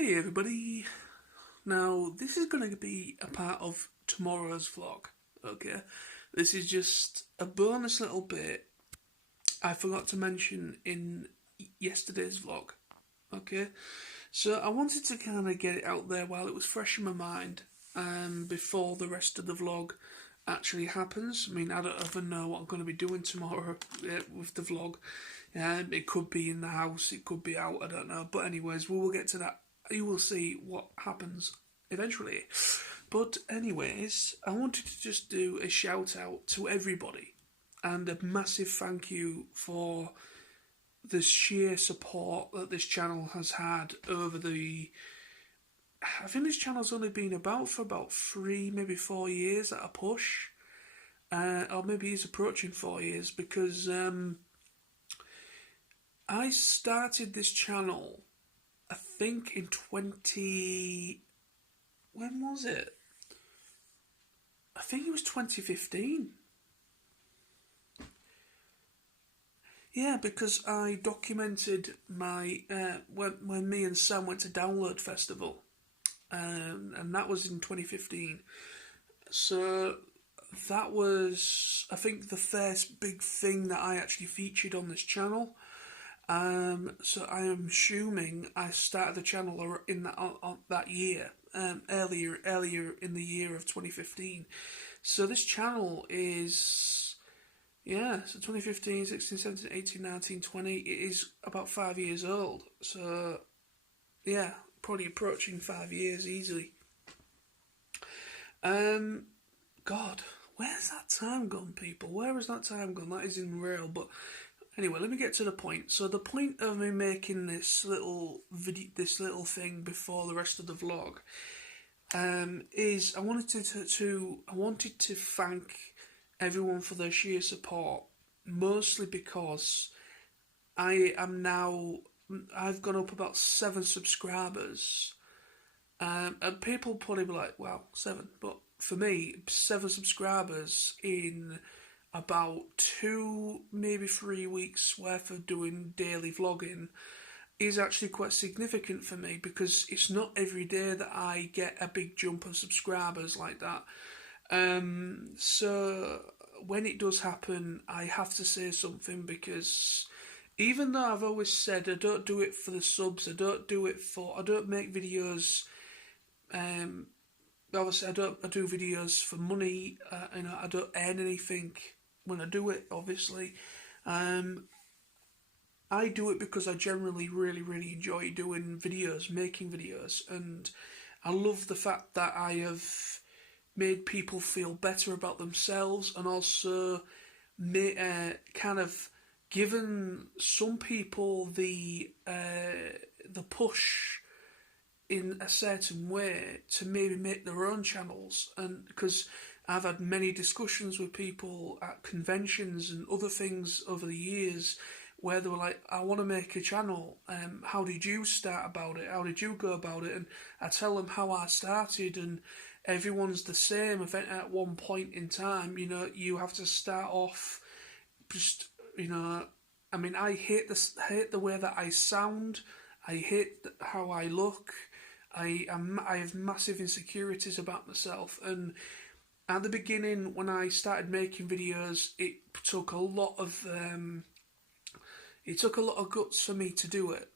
Hey everybody! Now, this is going to be a part of tomorrow's vlog, okay? This is just a bonus little bit I forgot to mention in yesterday's vlog, okay? So I wanted to kind of get it out there while it was fresh in my mind, before the rest of the vlog actually happens. I mean, I don't even know what I'm going to be doing tomorrow with the vlog. It could be in the house, it could be out, I don't know. But anyways, we will get to that. You will see what happens eventually. But anyways, I wanted to just do a shout out to everybody and a massive thank you for the sheer support that this channel has had over the... I think this channel's only been about for about 3, maybe 4 years at a push. Or maybe he's approaching 4 years, because I started this channel, I think in 20... When was it? I think it was 2015. Yeah, because I documented my when me and Sam went to Download Festival, and that was in 2015. So that was, I think, the first big thing that I actually featured on this channel. So I am assuming I started the channel in that year, earlier in the year of 2015. So this channel is, yeah, so 2015, 16, 17, 18, 19, 20, it is about 5 years old. So, yeah, probably approaching 5 years easily. God, where's that time gone, people? Where has that time gone? That is unreal. But anyway, let me get to the point. So the point of me making this little video, this little thing before the rest of the vlog, is I wanted to thank everyone for their sheer support, mostly because I've gone up about 7 subscribers, and people probably be like, "Wow, 7," but for me, 7 subscribers in about 2, maybe 3 weeks worth of doing daily vlogging is actually quite significant for me, because it's not every day that I get a big jump of subscribers like that. So when it does happen, I have to say something, because even though I've always said I don't do it for the subs, I don't make videos, obviously I do videos for money, I don't earn anything when I do it, obviously. I do it because I generally really enjoy doing videos, making videos, and I love the fact that I have made people feel better about themselves, and also kind of given some people the push in a certain way to maybe make their own channels. And because I've had many discussions with people at conventions and other things over the years where they were like, "I want to make a channel. How did you start about it? How did you go about it?" And I tell them how I started, and everyone's the same. At one point in time, you have to start off just, I mean, I hate the way that I sound. I hate how I look. I have massive insecurities about myself, and at the beginning, when I started making videos, it took a lot of guts for me to do it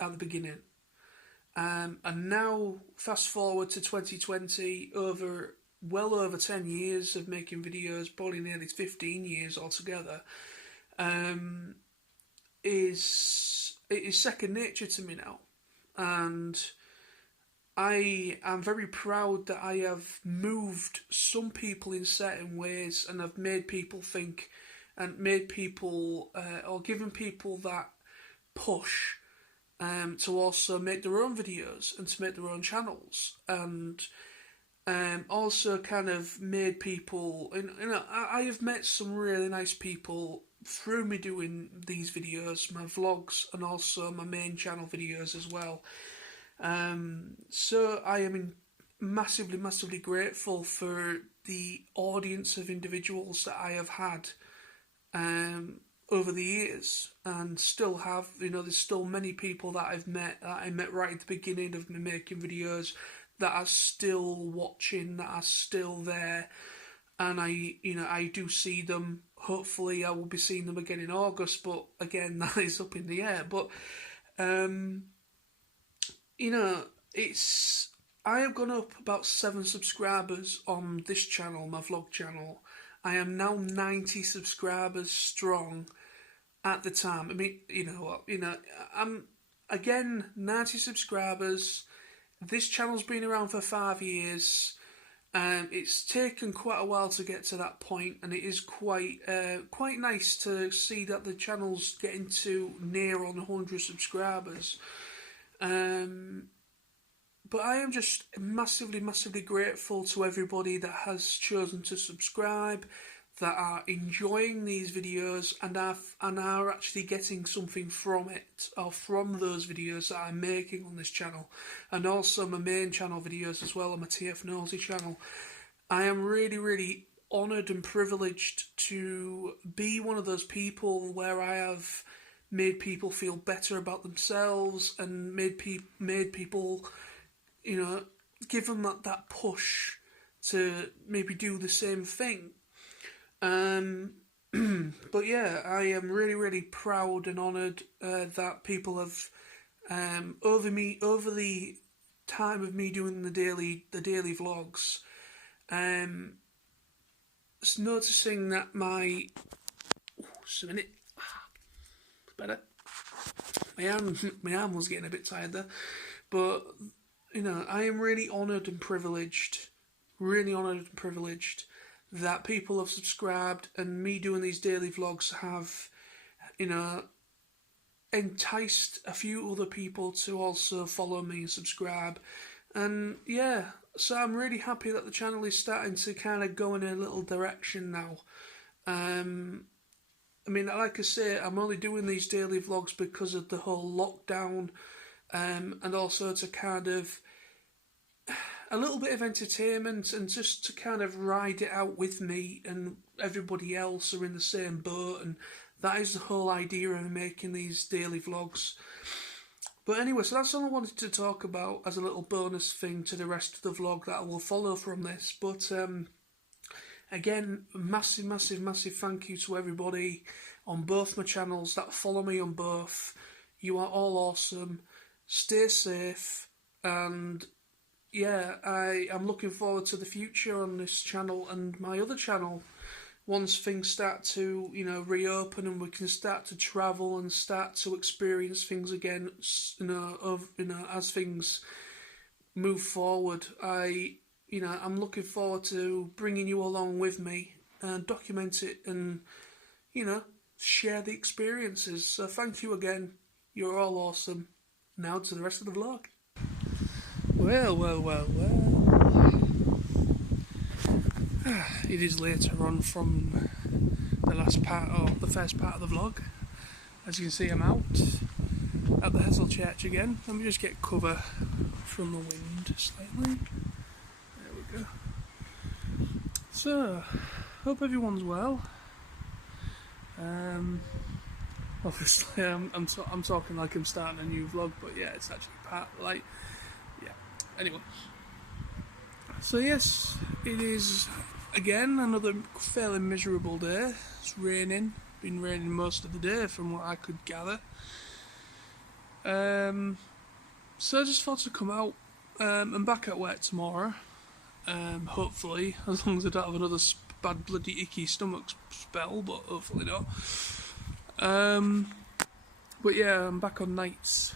at the beginning. And now, fast forward to 2020, well over 10 years of making videos, probably nearly 15 years altogether, it is second nature to me now. And I am very proud that I have moved some people in certain ways, and I've made people think, and made people, or given people that push to also make their own videos and to make their own channels, and also kind of made people, I have met some really nice people through me doing these videos, my vlogs, and also my main channel videos as well. So I am massively grateful for the audience of individuals that I have had over the years, and still have. There's still many people that I met right at the beginning of me making videos, that are still watching, that are still there, and I do see them. Hopefully, I will be seeing them again in August, but again, that is up in the air. But it's I have gone up about 7 subscribers on this channel, my vlog channel. I am now 90 subscribers strong at the time. I mean, I'm, again, 90 subscribers. This channel's been around for 5 years. It's taken quite a while to get to that point, and it is quite nice to see that the channel's getting to near on 100 subscribers. But I am just massively, massively grateful to everybody that has chosen to subscribe, that are enjoying these videos and are actually getting something from it, or from those videos that I'm making on this channel, and also my main channel videos as well, on my TF Nosey channel. I am really, really honoured and privileged to be one of those people where I have made people feel better about themselves, and made people, give them that push to maybe do the same thing. But yeah, I am really, really proud and honoured that people have, over the time of me doing the daily vlogs, noticing that just a minute, it's better. My arm was getting a bit tired there, but I am really honoured and privileged, that people have subscribed, and me doing these daily vlogs have, enticed a few other people to also follow me and subscribe. And yeah, so I'm really happy that the channel is starting to kind of go in a little direction now. I mean, like I say, I'm only doing these daily vlogs because of the whole lockdown, and also to kind of a little bit of entertainment, and just to kind of ride it out with me, and everybody else are in the same boat, and that is the whole idea of making these daily vlogs. But anyway, so that's all I wanted to talk about as a little bonus thing to the rest of the vlog that will follow from this. But again, massive, massive, massive thank you to everybody on both my channels that follow me on both. You are all awesome. Stay safe, and yeah, I am looking forward to the future on this channel and my other channel. Once things start to, reopen, and we can start to travel and start to experience things again, as things move forward, I'm looking forward to bringing you along with me and document it, and, share the experiences. So thank you again. You're all awesome. Now to the rest of the vlog. Well. It is later on from the last part, or the first part of the vlog. As you can see, I'm out at the Hessle Church again. Let me just get cover from the wind slightly. There we go. So, hope everyone's well. Obviously, I'm talking like I'm starting a new vlog, but yeah, it's actually yeah. Anyway, so yes, it is again another fairly miserable day. It's raining. Been raining most of the day, from what I could gather. So I just thought to come out. I'm back at work tomorrow. Hopefully, as long as I don't have another bad bloody icky stomach spell, but hopefully not. But yeah, I'm back on nights.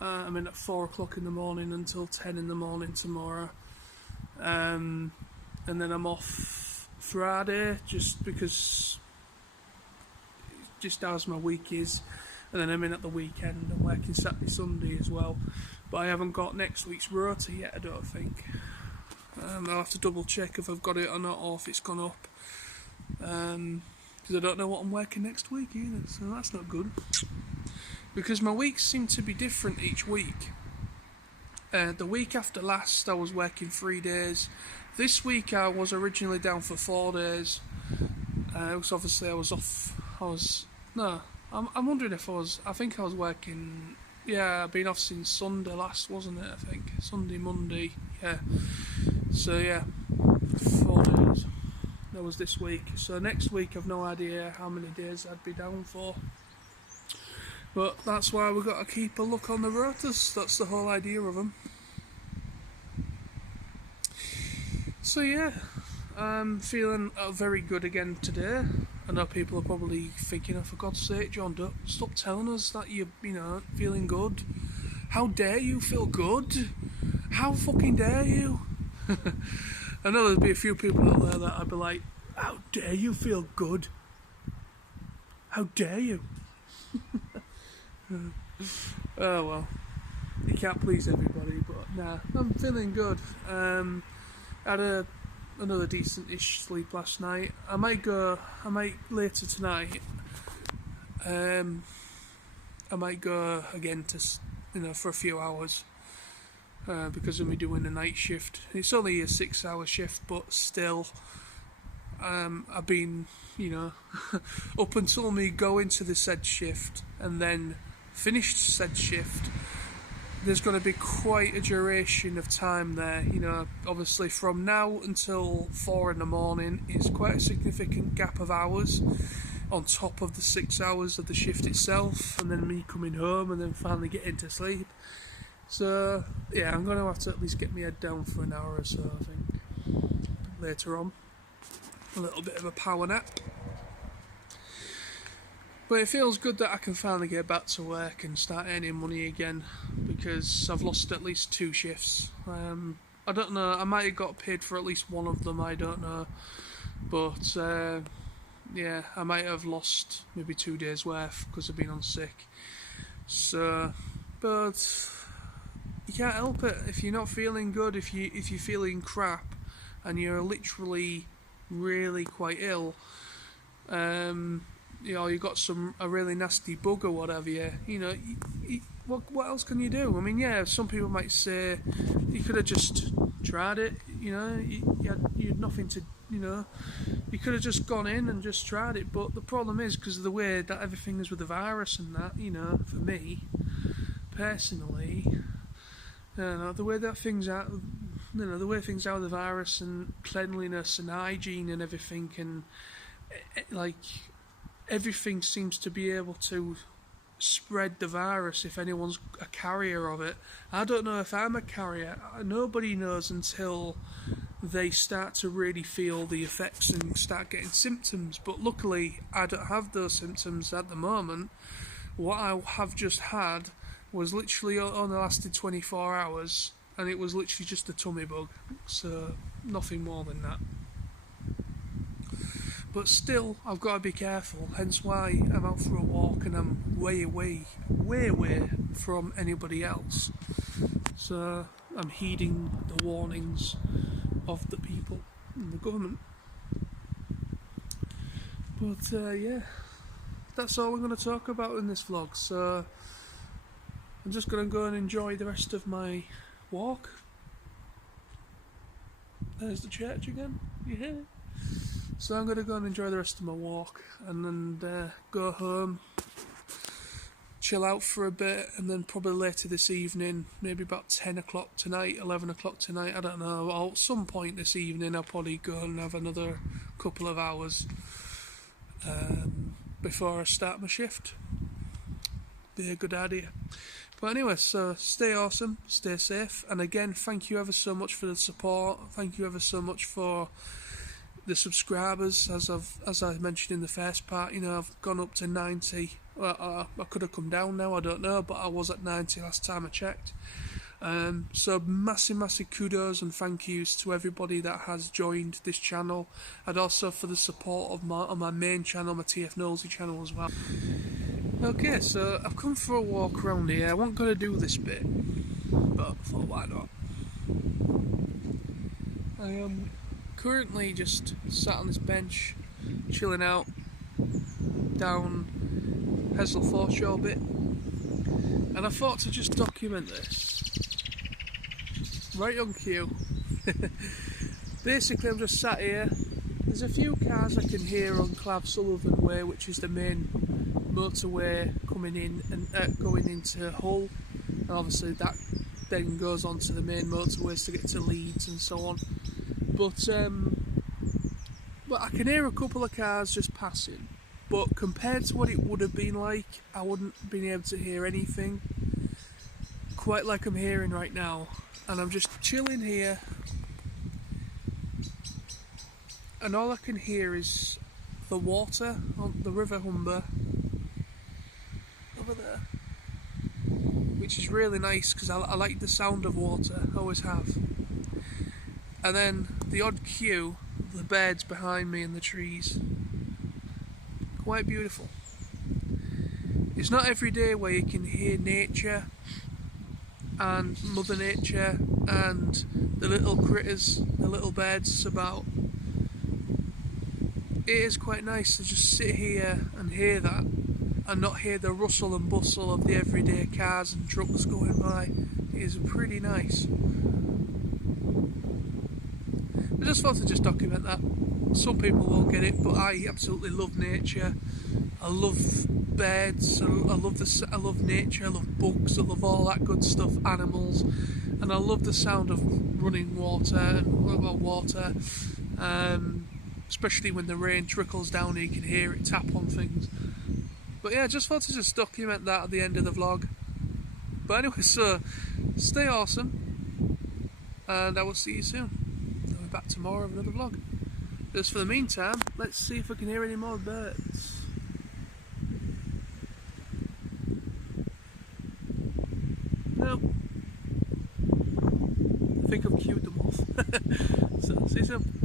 I'm in at 4 o'clock in the morning until 10 in the morning tomorrow. And then I'm off Friday, just because, just as my week is. And then I'm in at the weekend. I'm working Saturday, Sunday as well. But I haven't got next week's rota yet, I don't think. I'll have to double check if I've got it or not, or if it's gone up. Because I don't know what I'm working next week either, so that's not good. Because my weeks seem to be different each week. The week after last, I was working 3 days. This week, I was originally down for 4 days. Because obviously I was off. I was No, I'm wondering if I think I was working. Yeah, I've been off since Sunday last, wasn't it? I think Sunday, Monday. Yeah. So yeah, 4 days. That was this week. So next week, I've no idea how many days I'd be down for. But that's why we've got to keep a look on the rotas. That's the whole idea of them. So yeah, I'm feeling very good again today. I know people are probably thinking, oh, for God's sake, John, don't stop telling us that you're, feeling good. How dare you feel good? How fucking dare you? I know there'll be a few people out there that I'd be like, how dare you feel good? How dare you? Oh well, you can't please everybody, but nah, I'm feeling good. Had another decent-ish sleep last night. I might later tonight. I might go again for a few hours because I'm doing a night shift. It's only a 6-hour shift, but still, I've been up until me going to the said shift and then finished said shift. There's going to be quite a duration of time there, obviously from now until 4 in the morning is quite a significant gap of hours on top of the 6 hours of the shift itself, and then me coming home and then finally getting to sleep. So yeah, I'm going to have to at least get my head down for an hour or so, I think, later on. A little bit of a power nap. But it feels good that I can finally get back to work and start earning money again, because I've lost at least 2 shifts. I don't know, I might have got paid for at least one of them, I don't know. But yeah, I might have lost maybe 2 days worth because I've been on sick. So, but you can't help it. If you're not feeling good, if you're feeling crap and you're literally really quite ill, you got a really nasty bug or whatever, what else can you do? I mean, yeah, some people might say you could have just tried it, you had nothing to, you could have just gone in and just tried it, but the problem is, because of the way that everything is with the virus and that, for me, personally, the way that things are, the way things are with the virus and cleanliness and hygiene and everything, and everything seems to be able to spread the virus if anyone's a carrier of it. I don't know if I'm a carrier. Nobody knows until they start to really feel the effects and start getting symptoms. But luckily, I don't have those symptoms at the moment. What I have just had was literally only lasted 24 hours, and it was literally just a tummy bug. So nothing more than that. But still, I've got to be careful, hence why I'm out for a walk and I'm way away from anybody else. So I'm heeding the warnings of the people and the government. But yeah, that's all I'm going to talk about in this vlog. So I'm just going to go and enjoy the rest of my walk. There's the church again, yeah. So I'm going to go and enjoy the rest of my walk and then go home, chill out for a bit, and then probably later this evening, maybe about 10 o'clock tonight, 11 o'clock tonight, I don't know, or at some point this evening I'll probably go and have another couple of hours before I start my shift. Be a good idea. But anyway, so stay awesome, stay safe, and again, thank you ever so much for the support, thank you ever so much for the subscribers, as I mentioned in the first part. I've gone up to 90. Well, I could have come down now, I don't know, but I was at 90 last time I checked. So massive kudos and thank yous to everybody that has joined this channel, and also for the support of my main channel, my TF Nosey channel as well. Okay, so I've come for a walk around here. I wasn't going to do this bit, but I thought, why not? I am currently just sat on this bench, chilling out down Hesle Foreshore bit, and I thought to just document this right on cue. Basically, I'm just sat here. There's a few cars I can hear on Clav Sullivan Way, which is the main motorway coming in and going into Hull, and obviously that then goes on to the main motorways to get to Leeds and so on. But I can hear a couple of cars just passing. But compared to what it would have been like, I wouldn't have been able to hear anything quite like I'm hearing right now. And I'm just chilling here, and all I can hear is the water on the River Humber over there, which is really nice because I like the sound of water, I always have. And then the odd cue of the birds behind me and the trees. Quite beautiful. It's not every day where you can hear nature and Mother Nature and the little critters, the little birds about. It is quite nice to just sit here and hear that and not hear the rustle and bustle of the everyday cars and trucks going by. It is pretty nice. I just thought to just document that. Some people won't get it, but I absolutely love nature. I love birds. I love nature. I love bugs. I love all that good stuff. Animals, and I love the sound of running water and water. Especially when the rain trickles down and you can hear it tap on things. But yeah, just thought to just document that at the end of the vlog. But anyway, so stay awesome, and I will see you soon. I'll be back tomorrow with another vlog. Just for the meantime, let's see if we can hear any more birds. Nope. I think I've cued them off. So, see you soon.